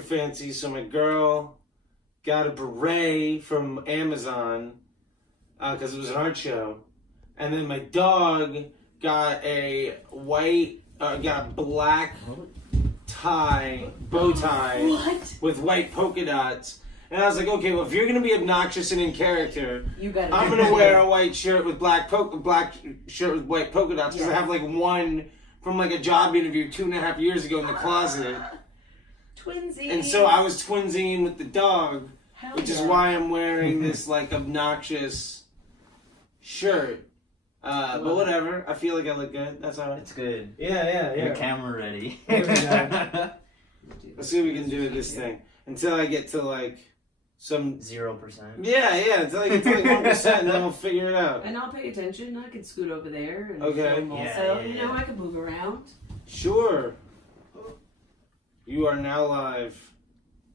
fancy, so my girl got a beret from Amazon because it was an art show, and then my dog got a black bow tie with white polka dots. And I was like, okay, well, if you're gonna be obnoxious and in character, I'm gonna wear a white shirt with white polka dots because I have like one from like a job interview 2.5 years ago in the closet. Twinsies. And so I was twinsying with the dog, which is why I'm wearing this like obnoxious shirt. But whatever, I feel like I look good. That's alright. It's good. Yeah. Your camera ready. Let's see what we can do with this thing until I get to like some 0%. Yeah, until I get to like 1%, and then we'll figure it out. And I'll pay attention. I could scoot over there and Okay. film also. You know, I could move around. Sure. You are now live.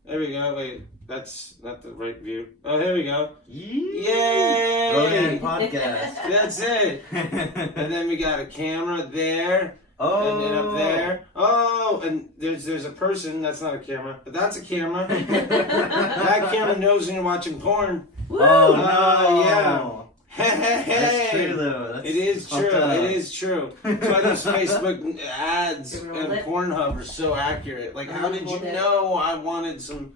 There we go. Wait, that's not the right view. Oh, there we go. Yay! Rodan podcast. That's it. And then we got a camera there. Oh. And then up there. Oh, and there's a person. That's not a camera, but that's a camera. That camera knows when you're watching porn. Woo! Oh, no. Yeah. Hey. That's true, though. That's It is true. up. It is true. That's why those Facebook ads Give it and a lip. Pornhub are so accurate. Like, how did you know I wanted some...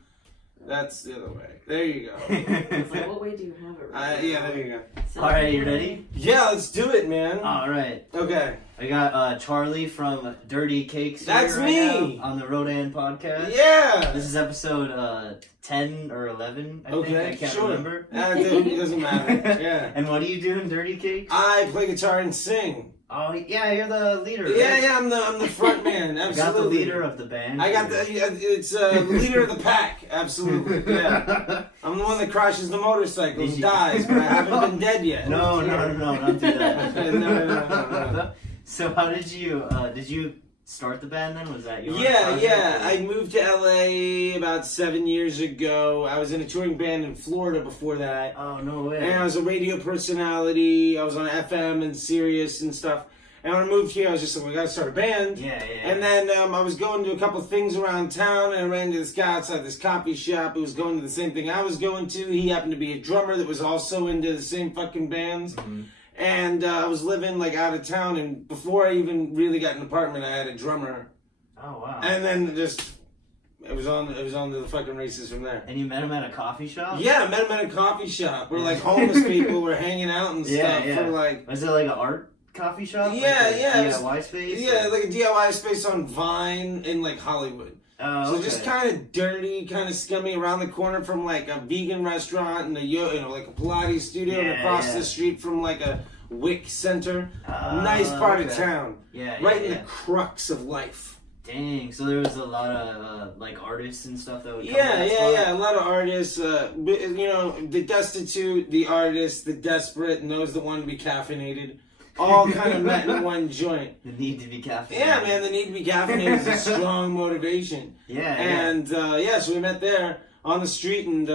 That's the other way. There you go. It's like, what way do you have it? Right Yeah, there you go. Alright, you ready? Yeah, let's do it, man. Alright. Okay. I got Charlie from Dirty Cakes. That's here me! now on the Rodan podcast. Yeah! This is episode 10 or 11, I think. I can't remember. It doesn't matter. Yeah. And what do you do in Dirty Cakes? I play guitar and sing. Oh, yeah, you're the leader. Right? Yeah, I'm the front man. Absolutely. You got the leader of the band. I got it's the leader of the pack. Absolutely. Yeah. I'm the one that crashes the motorcycles and dies, but I haven't been dead yet. No, don't do that. No. So how did you start the band then? Was that your Yeah. I moved to LA about 7 years ago. I was in a touring band in Florida before that. Oh, no way. And I was a radio personality. I was on FM and Sirius and stuff. And when I moved here, I was just like, we gotta start a band. Yeah. And then I was going to a couple things around town, and I ran into this guy outside this coffee shop who was going to the same thing I was going to. He happened to be a drummer that was also into the same fucking bands. Mm-hmm. And I was living like out of town, and before I even really got an apartment, I had a drummer. Oh, wow. And then it was on to the fucking races from there. And you met him at a coffee shop? Yeah, I met him at a coffee shop where like homeless people were hanging out and stuff for like. Was it like an art coffee shop? Yeah, like a DIY space? Yeah, like a DIY space on Vine in like Hollywood. Oh, so just kind of dirty, kind of scummy, around the corner from like a vegan restaurant and like a Pilates studio, and across the street from like a WIC center. Nice part of town. Right in the crux of life. Dang, so there was a lot of like artists and stuff that would come a lot of artists. The destitute, the artists, the desperate, and those that want to be caffeinated. All kind of met in one joint. The need to be caffeinated. Yeah, man, the need to be caffeinated is a strong motivation. So we met there on the street, and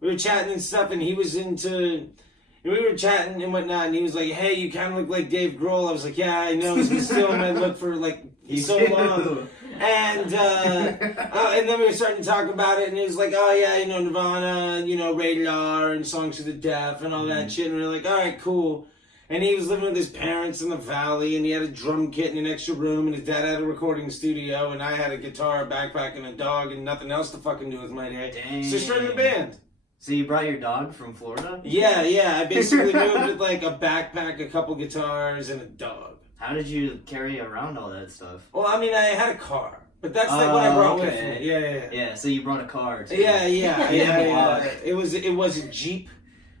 we were chatting and stuff, and he was into... We were chatting and whatnot, and he was like, hey, you kind of look like Dave Grohl. I was like, yeah, I know. He's been stealing my look for like so long. And and then we were starting to talk about it, and he was like, oh, yeah, Nirvana, Rated R, and Songs for the Deaf, and all that shit. And we were like, all right, cool. And he was living with his parents in the valley, and he had a drum kit in an extra room, and his dad had a recording studio, and I had a guitar, a backpack, and a dog, and nothing else to fucking do with my day. Dang. So started the band. So you brought your dog from Florida? Yeah. I basically moved with like a backpack, a couple guitars, and a dog. How did you carry around all that stuff? Well, I mean, I had a car, but that's like what I brought with me. Yeah, so you brought a car too. Yeah. It was a Jeep.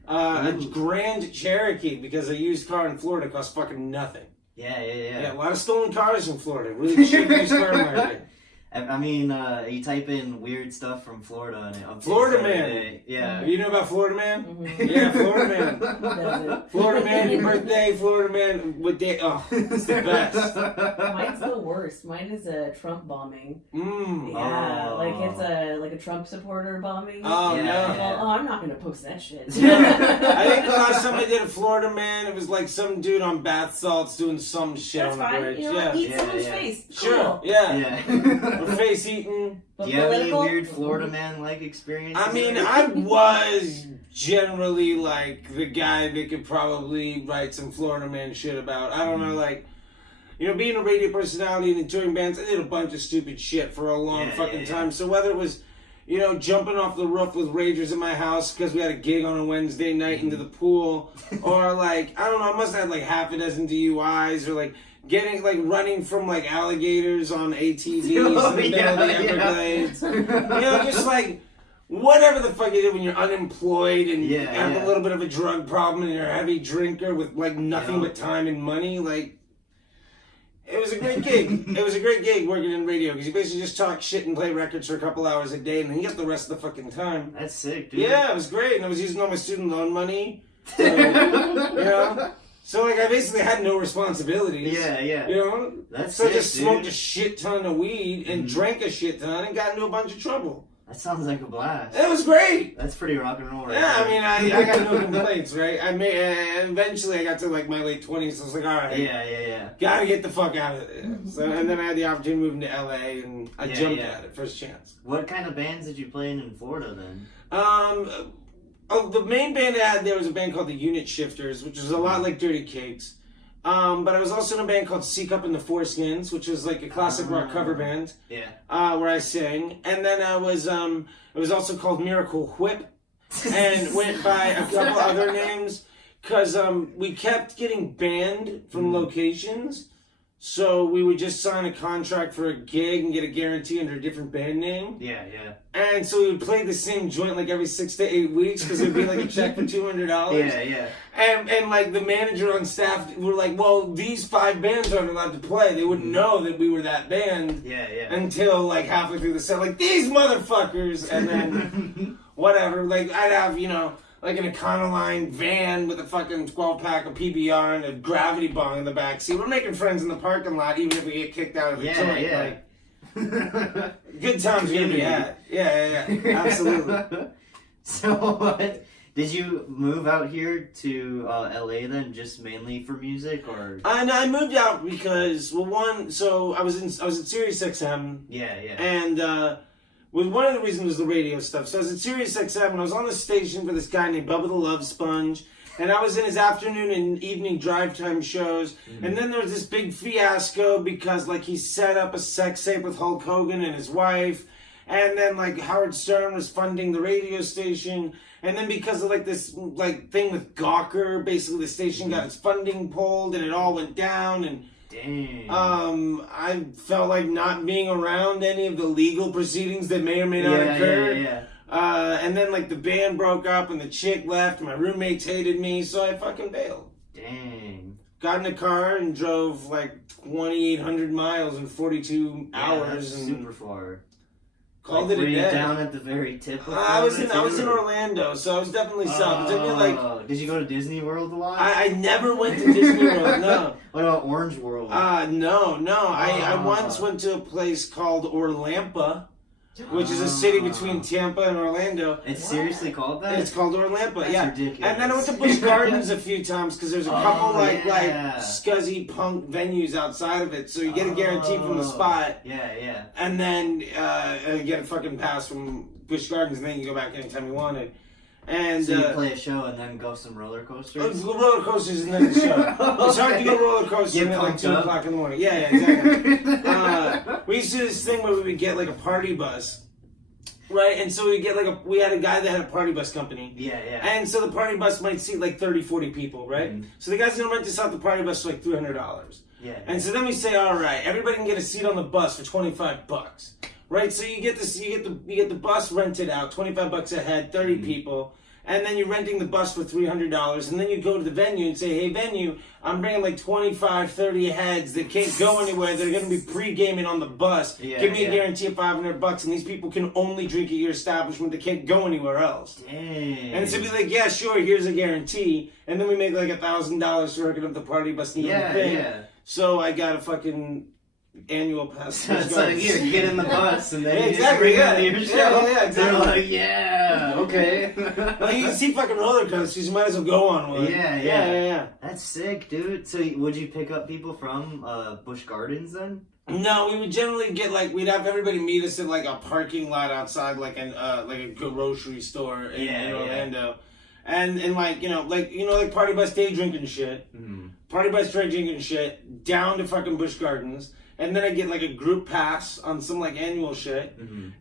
A Grand Cherokee, because a used car in Florida costs fucking nothing. Yeah. Yeah, a lot of stolen cars in Florida. Really cheap used car market. I mean, you type in weird stuff from Florida and it updates Florida Man. Yeah. You know about Florida Man? Mm-hmm. Yeah, Florida Man. Florida Man, your birthday, Florida Man, what day? Oh, it's the best. Mine's the worst. Mine is a Trump bombing. Mm. Yeah, like it's a Trump supporter bombing. Oh, yeah, no. yeah. Oh, I'm not gonna post that shit. I think the last time I did a Florida man, it was like some dude on bath salts doing some shit That's on the fine. bridge. You know, Yeah. eat someone's face. Sure. Cool. Yeah. Or face eating. But Do you have any political? weird Florida man-like experiences? I mean, I was generally like the guy that could probably write some Florida man shit about. I don't know, like, you know, being a radio personality and touring bands, I did a bunch of stupid shit for a long time. So whether it was, you know, jumping off the roof with ragers in my house because we had a gig on a Wednesday night into the pool, or like, I don't know, I must have had like half a dozen DUIs, or like getting, like, running from like alligators on ATVs in the middle of the Everglades. You know, just like whatever the fuck you do when you're unemployed and have a little bit of a drug problem and you're a heavy drinker with like nothing but time and money, like. It was a great gig. It was a great gig working in radio because you basically just talk shit and play records for a couple hours a day, and then you get the rest of the fucking time. That's sick, dude. Yeah, it was great, and I was using all my student loan money. So, you know, so like I basically had no responsibilities. Yeah. You know, That's so sick, I just smoked dude. a shit ton of weed and drank a shit ton and got into a bunch of trouble. That sounds like a blast. It was great. That's pretty rock and roll, right? Yeah, there. I mean, I got no complaints, right? Eventually I got to like my late 20s, so I was like, all right. Yeah. Gotta get the fuck out of there. So, and then I had the opportunity to move into LA, and I jumped at it first chance. What kind of bands did you play in Florida then? The main band I had there was a band called the Unit Shifters, which was a lot like Dirty Cakes. But I was also in a band called Seek Up in the Foreskins, which was like a classic rock cover band. Yeah. Where I sang, and then I was it was also called Miracle Whip, and went by a couple other names. Because we kept getting banned from locations, so we would just sign a contract for a gig and get a guarantee under a different band name. Yeah. And so we would play the same joint like every 6 to 8 weeks because it would be like a check for $200. Yeah. And like the manager on staff were like, well, these 5 bands aren't allowed to play. They wouldn't know that we were that band until like halfway through the set. Like, these motherfuckers! And then whatever. Like, I'd have, you know, like an Econoline van with a fucking 12-pack of PBR and a gravity bong in the back seat. We're making friends in the parking lot even if we get kicked out of the joint. Yeah. Like, good times gonna be had. Yeah. Absolutely. So what? Did you move out here to LA then, just mainly for music, or? I moved out because, well, I was at Sirius XM. Yeah. And one of the reasons was the radio stuff. So I was at Sirius XM and I was on the station for this guy named Bubba the Love Sponge. And I was in his afternoon and evening drive time shows. And then there was this big fiasco because, like, he set up a sex tape with Hulk Hogan and his wife. And then, like, Howard Stern was funding the radio station. And then because of, like, this, like, thing with Gawker, basically the station got its funding pulled and it all went down. And dang. I felt like not being around any of the legal proceedings that may or may not occur. Yeah. And then, like, the band broke up and the chick left and my roommates hated me, so I fucking bailed. Dang. Got in a car and drove, like, 2,800 miles in 42 hours. That's and super far. Called Like, it a were you day. down at the very tip of I was Florida, in Orlando, so I was definitely south. It took me, like... Did you go to Disney World a lot? I never went to Disney World, no. What about Orange World? No. I once went to a place called Orlampa, which is a city between Tampa and Orlando. It's seriously called that? It's called Orlampa, That's yeah. ridiculous. And then I went to Busch Gardens a few times because there's a couple like scuzzy punk venues outside of it, so you get a guarantee from the spot. Yeah. And then you get a fucking pass from Busch Gardens, and then you can go back anytime you wanted. And so you play a show and then go some roller coasters? Roller coasters and then the show. It's hard to go roller coasters at like 2 o'clock in the morning. Yeah, exactly. We used to do this thing where we would get like a party bus. Right, and so we had a guy that had a party bus company. Yeah. And so the party bus might seat like 30, 40 people, right? Mm-hmm. So the guy's gonna rent us out the party bus for like $300. Yeah. And so then we say, all right, everybody can get a seat on the bus for $25. Right? So you get the bus rented out, $25 a head, 30 people. And then you're renting the bus for $300, and then you go to the venue and say, hey, venue, I'm bringing like 25, 30 heads that can't go anywhere. They're going to be pre-gaming on the bus. Give me a guarantee of $500, and these people can only drink at your establishment. They can't go anywhere else. Dang. And so be like, yeah, sure, here's a guarantee. And then we make like $1,000 for hooking up the party bus and the thing. Yeah. So I got a fucking annual pass. So it's like, here, get in the bus, and then Yeah, you exactly, just bring yeah. them to your show. Yeah, exactly. They're like, yeah, okay. Well, you can see fucking roller coasters. You might as well go on one. Yeah. That's sick, dude. So would you pick up people from Busch Gardens then? No, we would generally get like we'd have everybody meet us in like a parking lot outside like a grocery store in Orlando, and like like party bus day drinking shit, party bus day drinking shit down to fucking Busch Gardens, and then I get like a group pass on some like annual shit,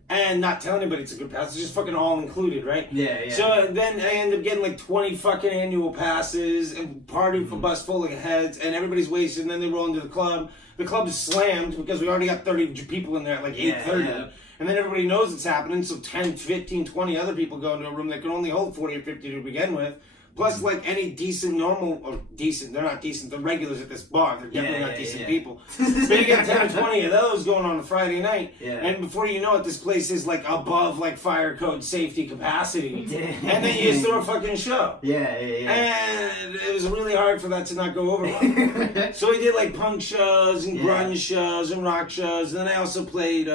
and not tell anybody it's a group pass. It's just fucking all included, right? Yeah. So then I end up getting like 20 fucking annual passes and party for bus full of heads, and everybody's wasted, and then they roll into the club. The club is slammed because we already got 30 people in there at like 8:30. Yeah. And then everybody knows it's happening, so 10, 15, 20 other people go into a room that can only hold 40 or 50 to begin with. Plus, like any decent, normal, or decent, they're not decent, they're regulars at this bar. They're definitely not decent people. So you get 10 or 20 of those going on a Friday night. Yeah. And before you know it, this place is like above like fire code safety capacity. And then you just throw a fucking show. Yeah. And it was really hard for that to not go over well. So we did like punk shows and grunge shows and rock shows. And then I also played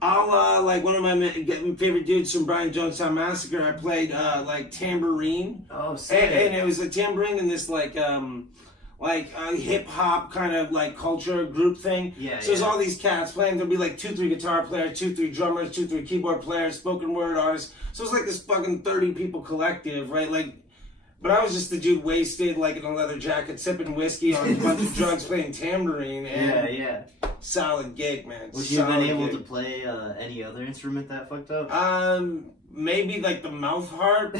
like one of my favorite dudes from Brian Jonestown Massacre. I played like tambourine. Oh, sick. And it was a tambourine in this like hip hop kind of like culture group thing. So there's all these cats playing. There'll be like 2-3 guitar players, 2-3 drummers, 2-3 keyboard players, spoken word artists. So it's like this fucking 30 people collective, right? Like, but I was just the dude wasted, like in a leather jacket, sipping whiskey on a bunch of drugs, playing tambourine. And solid gig, man. Would you have been able to play any other instrument that fucked up? Maybe like the mouth harp,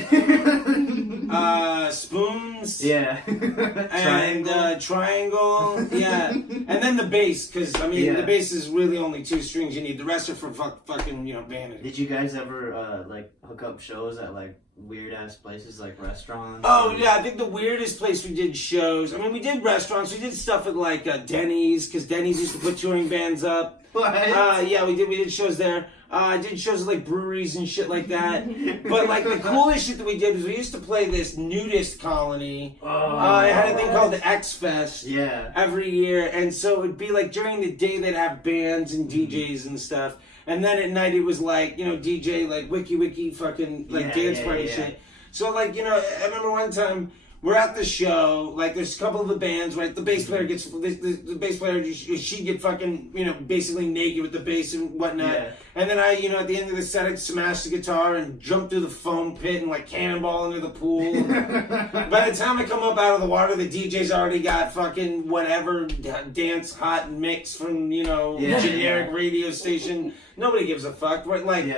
spoons, and triangle, and then the bass, because I mean the bass is really only 2 strings you need. The rest are for fucking vanity. Did you guys ever like hook up shows at like weird ass places like restaurants? Oh yeah, I think the weirdest place we did shows. I mean, we did restaurants. We did stuff at like Denny's, because Denny's used to put touring bands up. What? Yeah, we did shows there. I did shows at like breweries and shit like that. But like the coolest shit that we did was we used to play this nudist colony. It had a thing called the X Fest. Every year, and so it would be like during the day they'd have bands and DJs and stuff, and then at night it was like DJ like wiki fucking like dance party shit. So like I remember one time. We're at the show, like there's a couple of the bands, right? The bass player gets, the bass player, she'd get fucking, basically naked with the bass and whatnot. And then I, at the end of the set, I'd smash the guitar and jump through the foam pit and like cannonball into the pool. By the time I come up out of the water, the DJ's already got fucking whatever dance hot mix from, generic radio station. Nobody gives a fuck, right? Like,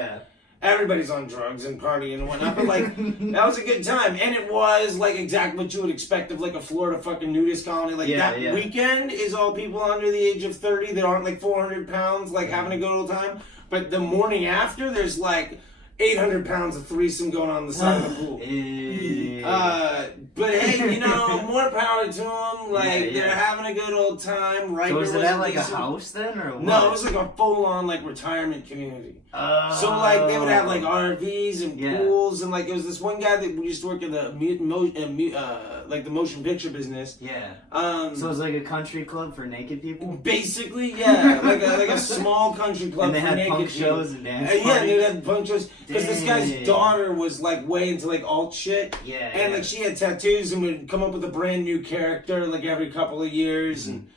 everybody's on drugs and partying and whatnot, but like that was a good time, and it was like exactly what you would expect of like a Florida fucking nudist colony. Like that weekend is all people under the age of 30 that aren't like 400 pounds, like having a good old time. But the morning after, there's like 800 pounds of threesome going on the side of the pool. But hey, more power to them. Like they're having a good old time. Right? So was it at like a house then, or what? No, it was like a full-on like retirement community. So like they would have like RVs and pools, and like it was this one guy that used to work in the like the motion picture business. So it was like a country club for naked people. Basically, like a small country club. And they for had naked punk people. shows and dance parties. Yeah, they had punk shows because this guy's daughter was like way into like alt shit. And like she had tattoos and would come up with a brand new character like every couple of years and.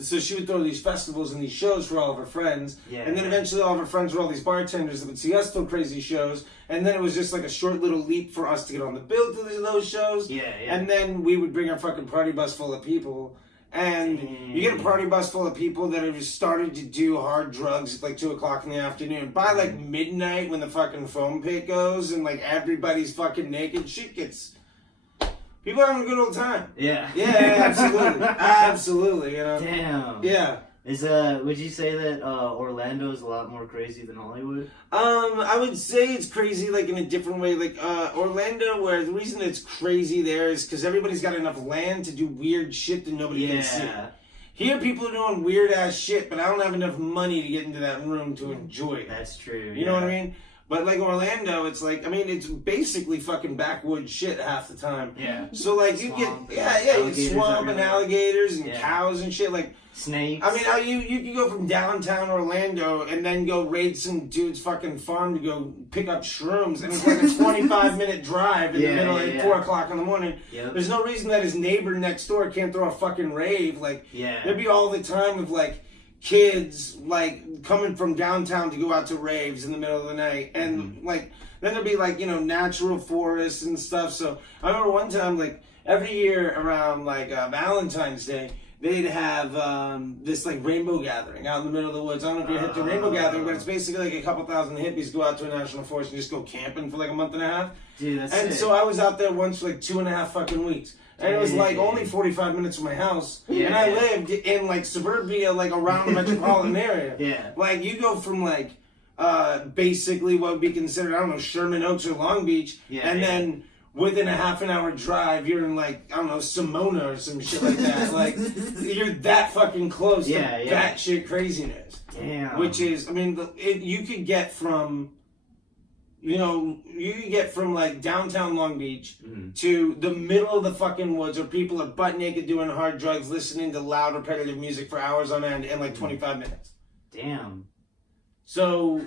So she would throw these festivals and these shows for all of her friends, and then eventually all of her friends were all these bartenders that would see us throw crazy shows, and then it was just like a short little leap for us to get on the bill to those shows, and then we would bring our fucking party bus full of people, and you get a party bus full of people that have just started to do hard drugs at like 2 o'clock in the afternoon. By like midnight when the fucking foam pit goes and like everybody's fucking naked, shit gets... People are having a good old time. Yeah, absolutely. Absolutely, Damn. Yeah. Would you say that Orlando is a lot more crazy than Hollywood? I would say it's crazy like in a different way. Like Orlando, where the reason it's crazy there is because everybody's got enough land to do weird shit that nobody can see. Here, people are doing weird ass shit, but I don't have enough money to get into that room to enjoy it. That's true. You know what I mean? But like Orlando, it's like, I mean, it's basically fucking backwoods shit half the time. Yeah. So like you Swamp, get, you get swamp and everywhere. alligators and Yeah. cows and shit. Like, Snakes. I mean, how you can go from downtown Orlando and then go raid some dude's fucking farm to go pick up shrooms, and it's like a 25-minute drive in the middle at 4 o'clock in the morning. Yep. There's no reason that his neighbor next door can't throw a fucking rave. Like, Yeah. there'd be all the time of like kids like coming from downtown to go out to raves in the middle of the night, and like then there'd be like, you know, natural forests and stuff. So I remember one time, like every year around like Valentine's Day, they'd have this like rainbow gathering out in the middle of the woods. I don't know if you hit the rainbow gathering, but it's basically like a couple thousand hippies go out to a national forest and just go camping for like a month and a half. Dude, that's And sick. so I was out there once for like 2.5 fucking weeks. And it was like only 45 minutes from my house. Yeah, and I yeah. lived in like suburbia, like around the metropolitan area. Yeah. Like you go from like basically what would be considered, I don't know, Sherman Oaks or Long Beach. Yeah, and yeah. then within a half an hour drive, you're in like, I don't know, Simona or some shit like that. Like you're that fucking close to that shit craziness. Damn. Which is, I mean, you could get from... You know, you can get from like downtown Long Beach to the middle of the fucking woods where people are butt naked doing hard drugs, listening to loud repetitive music for hours on end in like 25 minutes. Damn. So,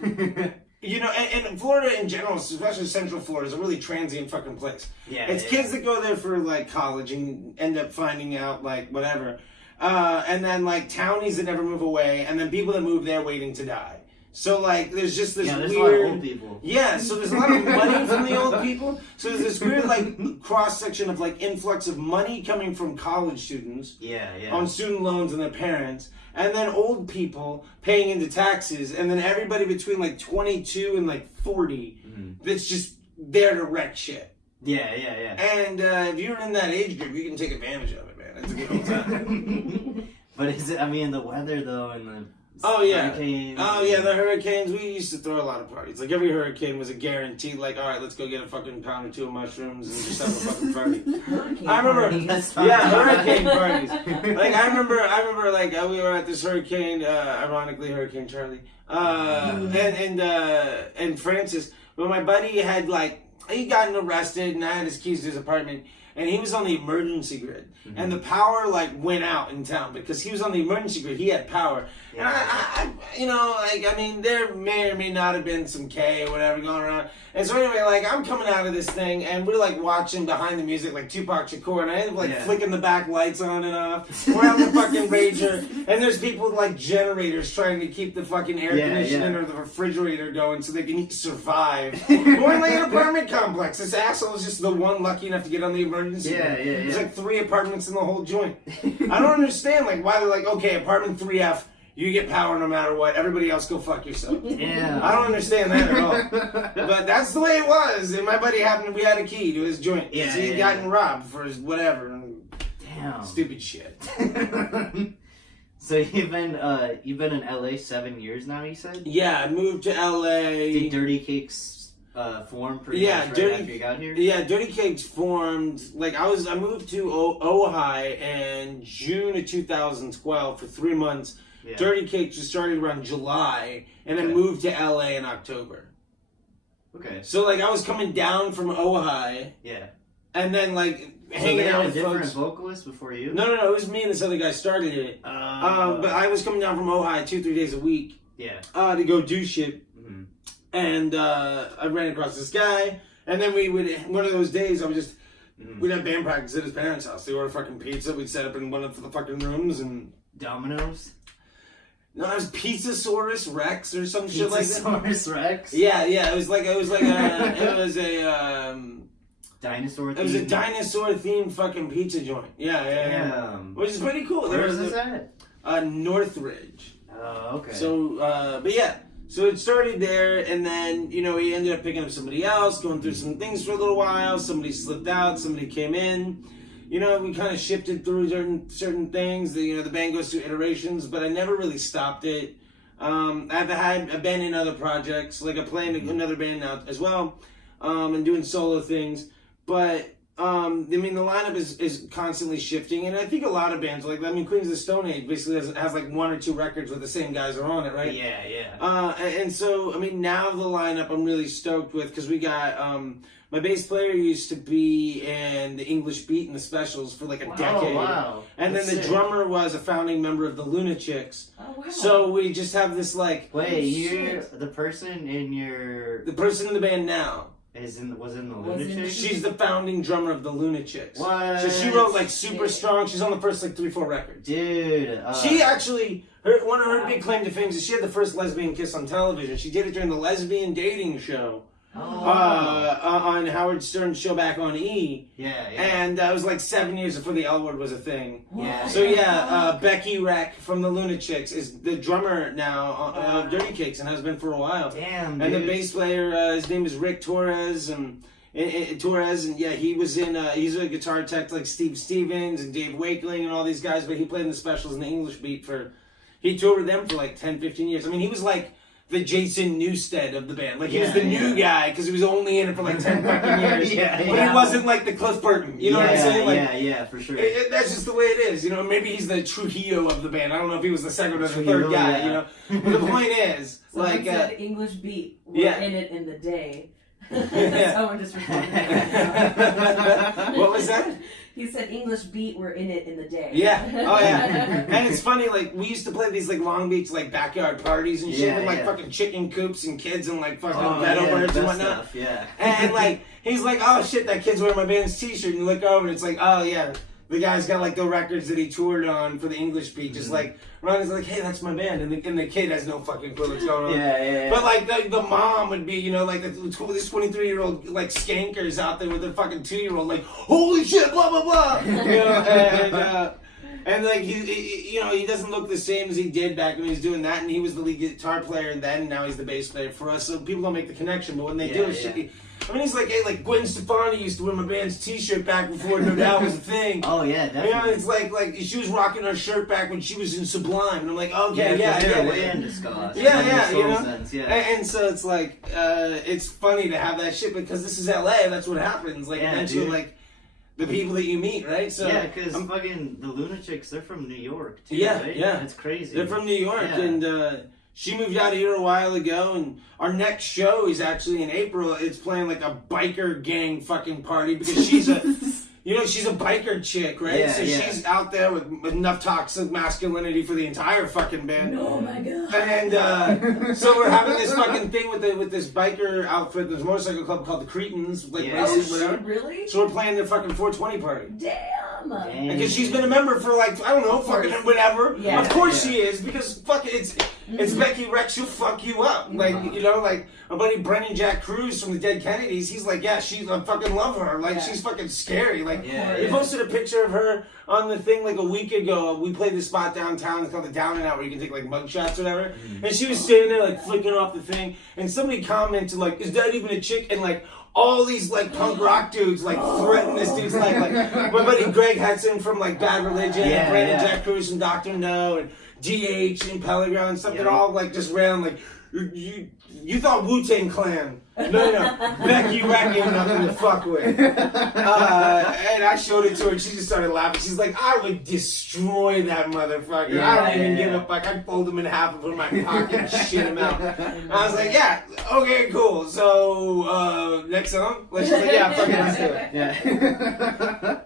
you know, and Florida in general, especially Central Florida, is a really transient fucking place. Yeah. It's kids that go there for like college and end up finding out like whatever. And then like townies that never move away, and then people that move there waiting to die. So like, there's just this there's weird. a lot of old people. Yeah, so there's a lot of money from the old people. So there's this weird like cross section of like influx of money coming from college students. Yeah. On student loans and their parents, and then old people paying into taxes, and then everybody between like 22 and like 40 that's just there to wreck shit. Yeah. And if you're in that age group, you can take advantage of it, man. It's a good old time. But is it? I mean, the weather though, and the hurricanes. hurricanes. Oh yeah, the hurricanes. We used to throw a lot of parties. Like every hurricane was a guarantee. Like, all right, let's go get a fucking pound or two of mushrooms and just have a fucking party. Hurricane I remember, party. hurricane parties. Like I remember, like we were at this hurricane, ironically, Hurricane Charlie, and Francis. But my buddy had like he'd gotten arrested, and I had his keys to his apartment. And he was on the emergency grid, and the power like went out in town because he was on the emergency grid. He had power, and I you know, like I mean, there may or may not have been some K or whatever going around. And so anyway, like I'm coming out of this thing, and we're like watching behind the music, like Tupac Shakur, and I end up like flicking the back lights on and off. We're on the fucking rager, and there's people with like generators trying to keep the fucking air conditioning or the refrigerator going so they can survive. We're in like an apartment complex. This asshole is just the one lucky enough to get on the emergency. There's like 3 apartments in the whole joint. I don't understand like why they're like, okay, apartment 3F. You get power no matter what. Everybody else go fuck yourself. Yeah. I don't understand that at all. But that's the way it was. And my buddy we had a key to his joint. Yeah, so he'd gotten robbed for his whatever. Damn. Stupid shit. So you've been in LA 7 years now, you said? Yeah, I moved to LA. Did Dirty Cakes form pretty much right after you got here? Yeah, Dirty Cakes formed like I moved to Ojai in June of 2012 for 3 months. Yeah. Dirty Cakes just started around July, and then moved to LA in October. Okay. So like I was coming down from Ojai. Yeah. And then like So hanging they out had a with different folks. vocalist before you? No, it was me and this other guy started it. But I was coming down from Ojai 2-3 days a week. Yeah. To go do shit. Mm-hmm. And I ran across this guy, and then we would one of those days I was just we'd have band practice at his parents' house. They order fucking pizza. We'd set up in one of the fucking rooms and Domino's? no, it was Pizzasaurus Rex or some shit like that. Pizzasaurus Rex? Yeah, it was a Dinosaur it was a dinosaur themed fucking pizza joint. Yeah. Which is pretty cool. Where was this at? Northridge. Oh, okay. So, but yeah. So it started there, and then, you know, he ended up picking up somebody else, going through some things for a little while. Somebody slipped out, somebody came in. You know, we kind of shifted through certain things. The band goes through iterations, but I never really stopped it. I've been in other projects, like I play in another band now as well, and doing solo things. But I mean, the lineup is constantly shifting, and I think a lot of bands, like, I mean, Queens of the Stone Age basically has like 1 or 2 records with the same guys are on it, right? Yeah. And so, I mean, now the lineup I'm really stoked with, because we got, my bass player used to be in the English Beat and the Specials for like a decade. Oh, wow. And That's then the sick. drummer was a founding member of the Lunatics. Oh, wow. So we just have this, like... Wait, shit. the person in your... The person in the band now. was in the Was in- Lunatics? She's the founding drummer of the Lunatics. What? So she wrote like Super Shit. Strong. She's on the first like 3-4 records. Dude. She actually, one of her Wow. big claim to fame is she had the first lesbian kiss on television. She did it during the lesbian dating show Oh. on Howard Stern's show back on E. Yeah. And it was like 7 years before the L Word was a thing. Yeah. So yeah, Becky Reck from the Lunatics is the drummer now of Dirty Cakes and has been for a while. Damn, dude. And the bass player, his name is Rick Torres, and yeah, he was in. He's a guitar tech like Steve Stevens and Dave Wakeling and all these guys, but he played in the Specials in the English Beat he toured with them for like 10, 15 years. I mean, he was like the Jason Newsted of the band. Like, he was the new guy because he was only in it for like 10 fucking years. But he wasn't like the Cliff Burton. You know what I'm saying? Like, yeah, for sure. That's just the way it is, you know. Maybe he's the Trujillo of the band. I don't know if he was the second or the Trujillo, third guy, yeah. you know. But the point is, Someone like, said English Beat were yeah. in it in the day. Yeah. Someone just responded. what was that? He said English Beat were in it in the day. Yeah. Oh yeah. And it's funny, like, we used to play these like Long Beach like backyard parties and shit Yeah, with like yeah. fucking chicken coops and kids and like fucking Oh, meadow yeah, birds and that whatnot. stuff, yeah. And like he's like, oh shit, that kid's wearing my band's t-shirt, and you look over and it's like, oh yeah, the guy's got like the records that he toured on for the English Beat, just like Ron's like, hey, that's my band, and the kid has no fucking clue what's going on. Yeah. But like the mom would be, you know, like this 23-year-old like skankers out there with their fucking 2-year-old, like, holy shit, blah blah blah, you know, and like he, you know, he doesn't look the same as he did back when he was doing that, and he was the lead guitar player then, now he's the bass player for us, so people don't make the connection, but when they do, it's shit. I mean, he's like, hey, like Gwen Stefani used to wear my band's t-shirt back before No Doubt was a thing. Oh yeah, definitely. You know, it's like she was rocking her shirt back when she was in Sublime, and I'm like, okay, yeah, they're way into ska. Yeah, you know. Sense, yeah. And so it's like, it's funny to have that shit because this is LA. That's what happens. Like, eventually, dude. like the people that you meet, right? So yeah, because fucking the Lunatics, they're from New York too. Yeah, right? yeah. It's crazy. They're from New York, Yeah. and she moved out here a while ago, and our next show is actually in April. It's playing like a biker gang fucking party because she's a, you know, she's a biker chick, right? Yeah, so yeah. she's out there with enough toxic masculinity for the entire fucking band. Oh my god. And so we're having this fucking thing with this biker outfit. There's a motorcycle club called the Cretans, like Yeah. races, Oh, whatever. shit, really? So we're playing their fucking 420 party. Damn. Because she's been a member for like, I don't know, fucking whatever. Yeah. Of course Yeah. she is, because fuck it, it's Becky Rex, she'll fuck you up. Like, you know, like my buddy Brendan Jack Cruz from the Dead Kennedys, he's like, yeah, I fucking love her. Like, Yeah. she's fucking scary. Like, Yeah, he yeah. posted a picture of her on the thing like a week ago. We played this spot downtown, it's called the Down and Out, where you can take like mug shots or whatever. And she was standing there like flicking off the thing, and somebody commented like, is that even a chick? And like, all these like punk rock dudes like threaten this dude's life. Like my buddy Greg Hudson from like Bad Religion, Yeah, and Brandon yeah. Jack Cruz from Dr. No, and GH and Pellegrin and stuff. Yeah. They're all like just ran like, you thought Wu-Tang Clan. No. Becky Rack ain't nothing to fuck with. And I showed it to her and she just started laughing. She's like, I would destroy that motherfucker. I don't even give a fuck. I'd fold him in half and put him in my pocket and shit him out. I was like, yeah, okay, cool. So, next song? She's like, yeah, fucking let's do it. Yeah.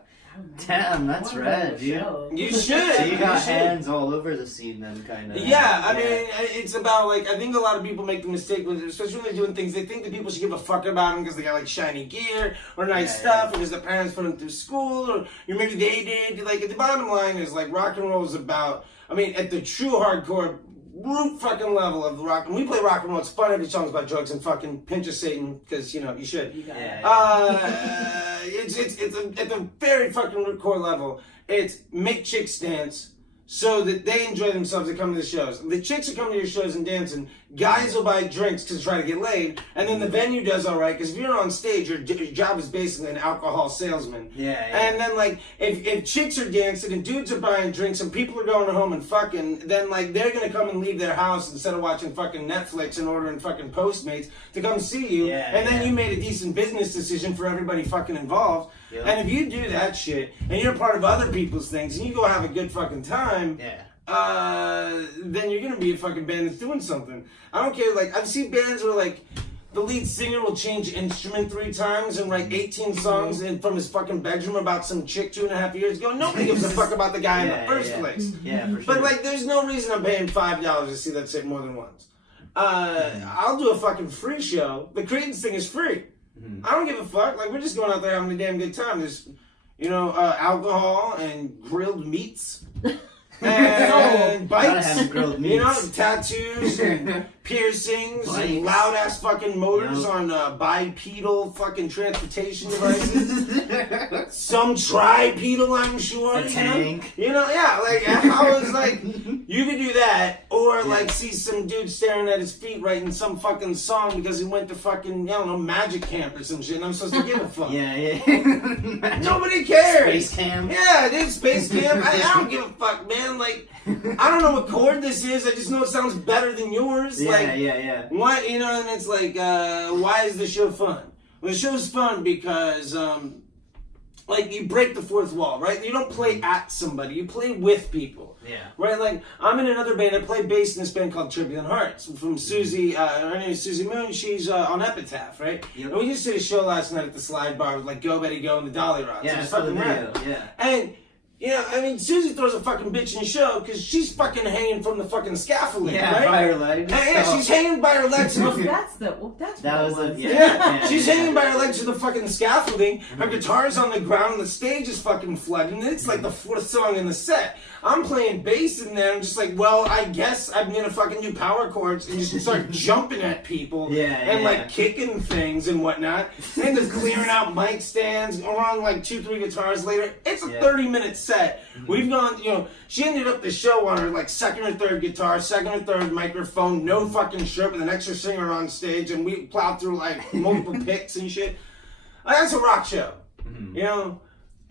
Damn, that's rad, dude. You should. So you got should. hands all over the scene then, kind of. Yeah, I mean, it's about, like, I think a lot of people make the mistake, when, especially when they're doing things, they think that people should give a fuck about them because they got, like, shiny gear or nice stuff, or because their parents put them through school, or maybe they did. Like, the bottom line is, like, rock and roll is about, I mean, at the true hardcore root fucking level of the rock, and we play rock and roll, it's fun, every song's about drugs and fucking pinch of Satan, because, you know, you should. It's at the very fucking root core level. It's make chicks dance so that they enjoy themselves and come to the shows. The chicks are coming to your shows and dancing. guys will buy drinks to try to get laid, and then the venue does all right, because if you're on stage, your job is basically an alcohol salesman. Yeah. And then, like, if chicks are dancing and dudes are buying drinks and people are going home and fucking, then, like, they're gonna come and leave their house instead of watching fucking Netflix and ordering fucking Postmates to come see you. And then you made a decent business decision for everybody fucking involved. Yep. And if you do that shit, and you're part of other people's things, and you go have a good fucking time, then you're gonna be a fucking band that's doing something. I don't care, like, I've seen bands where, like, the lead singer will change instrument 3 times and write 18 songs from his fucking bedroom about some chick 2.5 years ago. Nobody gives a fuck about the guy in the first place. Yeah, for sure. But, like, there's no reason I'm paying $5 to see that shit more than once. I'll do a fucking free show. The Credence thing is free. I don't give a fuck. Like, we're just going out there having a damn good time. There's, alcohol and grilled meats. And bikes, you know, tattoos, and piercings, and loud ass fucking motors on bipedal fucking transportation devices. Some tripedal, I'm sure. A tank. You know, yeah. Like, I was like, you could do that, or like see some dude staring at his feet writing some fucking song because he went to fucking, I don't know, magic camp or some shit. And I'm supposed to give a fuck. Nobody cares. Space camp. Yeah, dude, space camp. I don't give a fuck, man. Like, I don't know what chord this is. I just know it sounds better than yours. Yeah. What, you know, and it's like, why is the show fun? Well, the show's fun because, like, you break the fourth wall, right? You don't play at somebody. You play with people. Yeah. Right? Like, I'm in another band. I play bass in this band called Turbulent Hearts from Susie. Her name is Susie Moon. She's on Epitaph, right? Yep. And we just did a show last night at the Slide Bar with, like, Go Betty Go and the Dolly Rods. Yeah, it was fucking rad. Yeah. And, you know, I mean, Susie throws a fucking bitch in the show because she's fucking hanging from the fucking scaffolding, right? By her legs. Yeah, she's hanging by her legs. She's hanging by her legs to the fucking scaffolding. Her guitar's on the ground and the stage is fucking flooded. And it's like the 4th song in the set. I'm playing bass in there. I'm just like, well, I guess I'm gonna fucking do power chords and just start jumping at people and like kicking things and whatnot. And just clearing out mic stands. Around like 2-3 guitars later, it's a 30-minute set. We've gone, you know, she ended up the show on her like 2nd or 3rd guitar, 2nd or 3rd microphone, no fucking shirt with an extra singer on stage, and we plowed through like multiple picks and shit. That's a rock show, you know.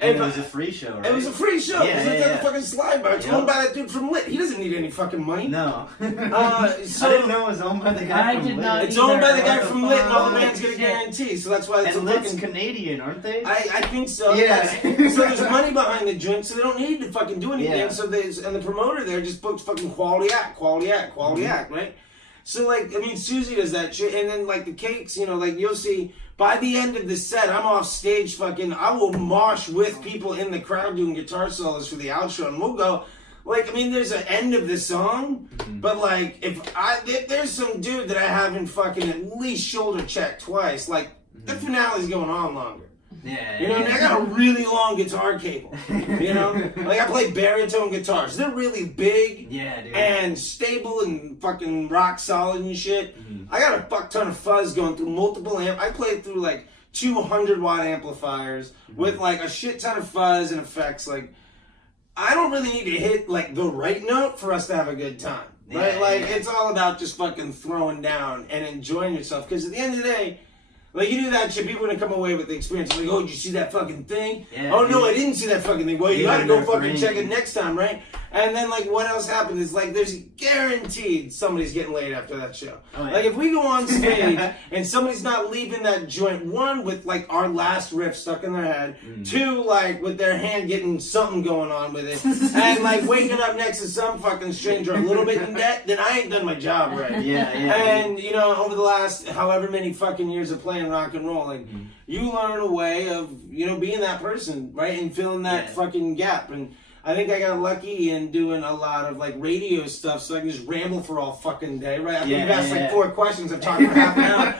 And it was a free show, right? It was a free show. Yeah, it was at the fucking Slide Bar. It's owned by that dude from Lit. He doesn't need any fucking money. No. So I didn't know it was owned by the guy from Lit. It's owned by the guy from Lit, and all the bands get a guarantee. So that's why it's and Lit's Canadian, aren't they? I think so. Yeah. So there's money behind the joint, so they don't need to fucking do anything. Yeah. So and the promoter there just books fucking quality act, right? So, like, I mean, Susie does that shit, and then, like, the cakes, you know, like, you'll see, by the end of the set, I'm off stage fucking, I will mosh with people in the crowd doing guitar solos for the outro, and we'll go, like, I mean, there's an end of the song, but, like, if there's some dude that I haven't fucking at least shoulder checked twice, like, the finale's going on longer. Yeah. You know what I mean? I got a really long guitar cable. You know? Like, I play baritone guitars. They're really big and stable and fucking rock solid and shit. I got a fuck ton of fuzz going through multiple I play through, like, 200-watt amplifiers with, like, a shit ton of fuzz and effects. Like, I don't really need to hit, like, the right note for us to have a good time. Right? It's all about just fucking throwing down and enjoying yourself. Because at the end of the day, like, you do that shit, people are gonna come away with the experience. Like, oh, did you see that fucking thing? Yeah, oh, no, I didn't see that fucking thing. Well, you gotta go fucking check it next time, right? And then, like, what else happened is, like, there's guaranteed somebody's getting laid after that show. Oh, yeah. Like, if we go on stage and somebody's not leaving that joint, 1, with, like, our last riff stuck in their head, 2, like, with their hand getting something going on with it, and, like, waking up next to some fucking stranger a little bit in debt, then I ain't done my job right. And, you know, over the last however many fucking years of playing rock and roll, like, you learn a way of, you know, being that person, right? And filling that fucking gap. And I think I got lucky in doing a lot of, like, radio stuff, so I can just ramble for all fucking day, right? I mean, you've asked, like, 4 questions. I've talked for half an hour.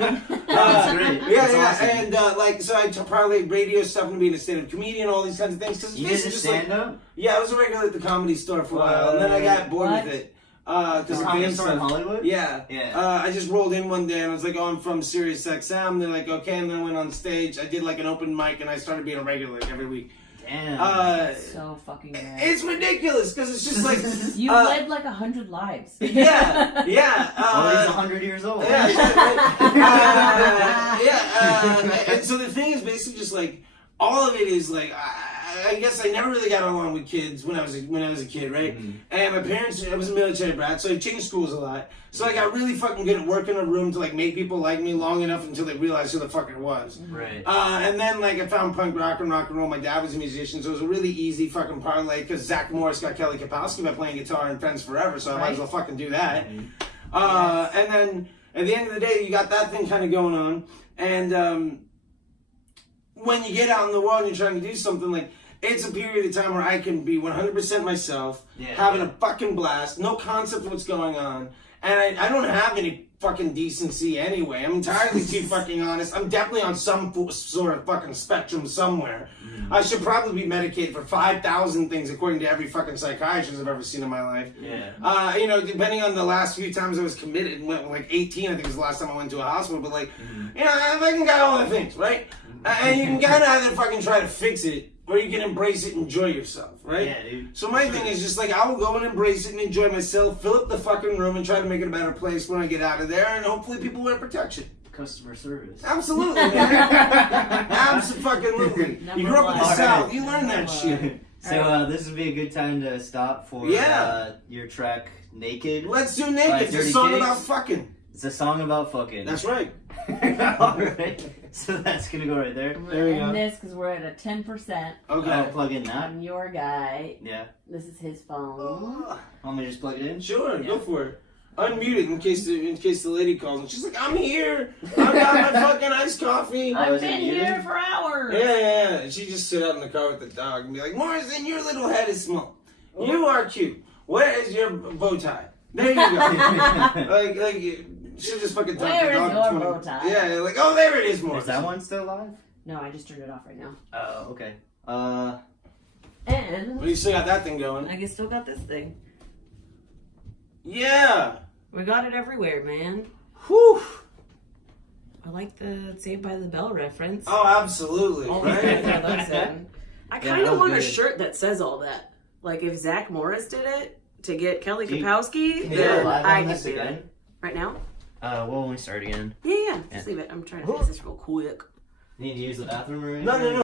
That's great. That's awesome. And, like, so I probably radio stuff and being a stand-up comedian, all these kinds of things. Cause you did stand-up? Like, yeah, I was a regular at the Comedy Store for a while, and then I got bored with it. Because Comedy Store in Hollywood? Yeah. I just rolled in one day and I was like, oh, I'm from Sirius XM. They're like, okay, and then I went on stage. I did like an open mic and I started being a regular every week. Damn. So fucking bad. It's ridiculous because it's just like You led like 100 lives. yeah. Well, he's 100 years old. Yeah, and so the thing is basically just like all of it is like I guess I never really got along with kids when I was a kid, right? Mm-hmm. And my parents, I was a military brat, so I changed schools a lot. So I got really fucking good at working in a room to like make people like me long enough until they realized who the fuck I was. Right. And then like I found punk rock and roll. My dad was a musician, so it was a really easy fucking parlay because Zach Morris got Kelly Kapowski by playing guitar in Friends Forever, so I might as well fucking do that. Mm-hmm. And then at the end of the day, you got that thing kind of going on, and when you get out in the world and you're trying to do something like. It's a period of time where I can be 100% myself, having a fucking blast, no concept of what's going on, and I don't have any fucking decency anyway. I'm entirely too fucking honest. I'm definitely on some sort of fucking spectrum somewhere. I should probably be medicated for 5,000 things according to every fucking psychiatrist I've ever seen in my life. Yeah. You know, depending on the last few times I was committed, like 18 I think was the last time I went to a hospital, but like, you know, I fucking got all the things, right? And you can kind of either fucking try to fix it, or you can embrace it and enjoy yourself, right? Yeah, dude. So my thing is just like, I will go and embrace it and enjoy myself, fill up the fucking room and try to make it a better place when I get out of there, and hopefully people wear protection. Customer service. Absolutely, man. Absolutely. You grew up in the South, you learn that shit. So this would be a good time to stop for your track Naked. Let's do Naked. It's a song about fucking. It's a song about fucking. That's right. Alright. So that's gonna go right there. There we go. This because we're at a 10%. Okay. I'll plug in that. I'm your guy. Yeah. This is his phone. Want me to just plug it in? Sure, go for it. Unmute it in case the lady calls and she's like, I'm here. I got my fucking iced coffee. I've been here for hours. Yeah. And she just sit out in the car with the dog and be like, Morrison, your little head is small. You are cute. Where is your bow tie? There you go. like she'll just fucking talk Where to the is dog. your bow tie? Yeah, like, oh, there it is, Morrison. Is that one still live? No, I just turned it off right now. Oh, okay. And Well, you still got that thing going. I still got this thing. Yeah. We got it everywhere, man. Whew. I like the Saved by the Bell reference. Oh, absolutely. Right? I Yeah, kind that of was want a good. shirt that says all that. Like if Zach Morris did it to get Kelly Kapowski, Can you then go live I on could this do again? it. Right now? Well, when we start again. Yeah. Just leave it. I'm trying to fix this real quick. Need to use the bathroom or anything? No.